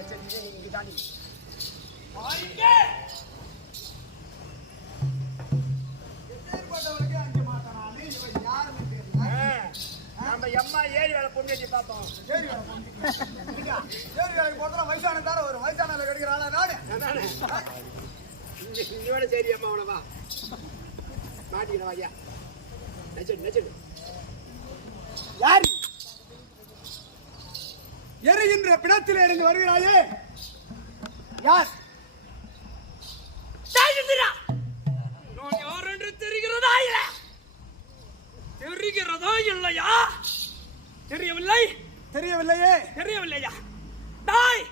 லட்சத்துக்கு நீங்கள் தாண்டி நம்ம எம்மா ஏரி வேலை பொண்ணு வச்சு பார்த்தோம் ஏரி வேலை வேலைக்கு போகிறோம் வயசான தார ஒரு வயசான கிடைக்கிற ஆளா நாடு இன்னோட சரி அம்மா அவ்வளோவா மாட்டிக்கிறவா ஐயா நெச்சடு நெச்சடு யாரு எரிகின்ற பிணத்திலே இருந்து வருகிறாயே. யார்? நான் யார் என்று தெரிகிறதா இல்லை? தெரிகிறதா இல்லையா? தெரியவில்லை? தெரியவில்லையே. தெரியவில்லையா? தாய்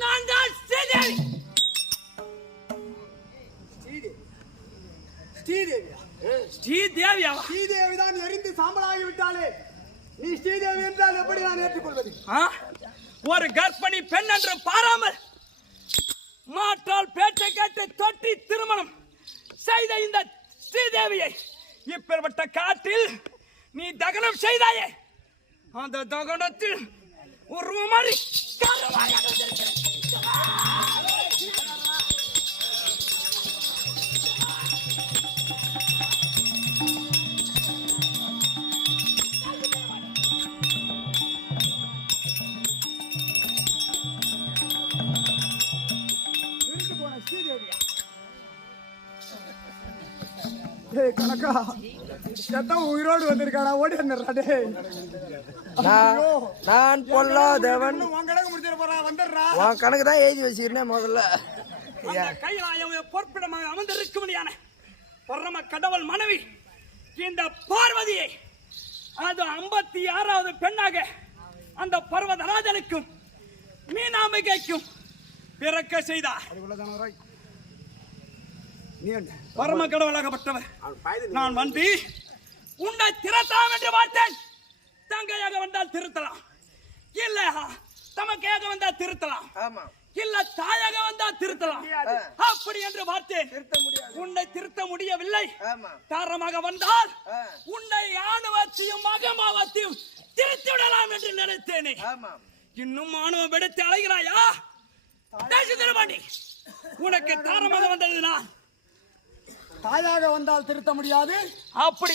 நான் தான் ஸ்ரீதேவி. ஸ்ரீதேவி. ஸ்ரீதேவியா? ஸ்ரீதேவியாவா? ஸ்ரீதேவி தான் எரிந்து சாம்பலாகி விட்டாளே. நீ ஸ்ரீதேவி என்றால் எப்படி நான் ஏற்றுக்கொள்வது? ஆ? ஒரு கர்ப்பிணி பெண் என்று பாராமல் மாற்றால் பேச்சை கேட்டு தொட்டி திருமணம் செய்த இந்த ஸ்ரீதேவியை இப்பேற்பட்ட காட்டில் நீ தகனம் செய்தாயே அந்த தகனத்தில் உருவமாறி கருவாயாக கணக்கா. செத்தவன் உயிரோடு வந்திருக்காடா? ஓடி வந்துடுறா டேய். நான் பொல்லாதவன். உன் கணக்கு முடிச்சிட போறா வந்துடுறா. உன் கணக்கு தான் எழுதி வச்சிருந்தேன் முதல்ல. அந்த கைலாயம் பொற்பிடமாக அமர்ந்திருக்கும்படியான பரம கடவுள் மனைவி இந்த பார்வதியை அது ஐம்பத்தி ஆறாவது பெண்ணாக அந்த பர்வதராஜனுக்கும் மீனாம்பிகைக்கும் பிறக்க செய்தார். பரம கடவுளாகப்பட்டவர் நான் வந்து உன்னை திருத்தலாம் என்று பார்த்தேன் தங்கையாக வந்தால் திருத்தலாம். இல்ல தமக்கையாக வந்தால் திருத்தலாம். ஆமா. இல்ல தாயாக வந்தால் திருத்தலாம். அப்படி என்று பார்த்தேன். திருத்த முடியாது. உன்னை திருத்த முடியவில்லை. தாரமாக வந்தால். உன்னை ஆணவத்தையும் மகமாவத்தையும் திருத்தி விடலாம் என்று நினைத்தேனே. ஆமா. இன்னும் ஆணவம் எடுத்து அழைகிறாயா பேசி திருமாண்டி உனக்கு தாரமாக வந்தது நான். தாயாக வந்தால் திருத்த முடியாது. அப்படி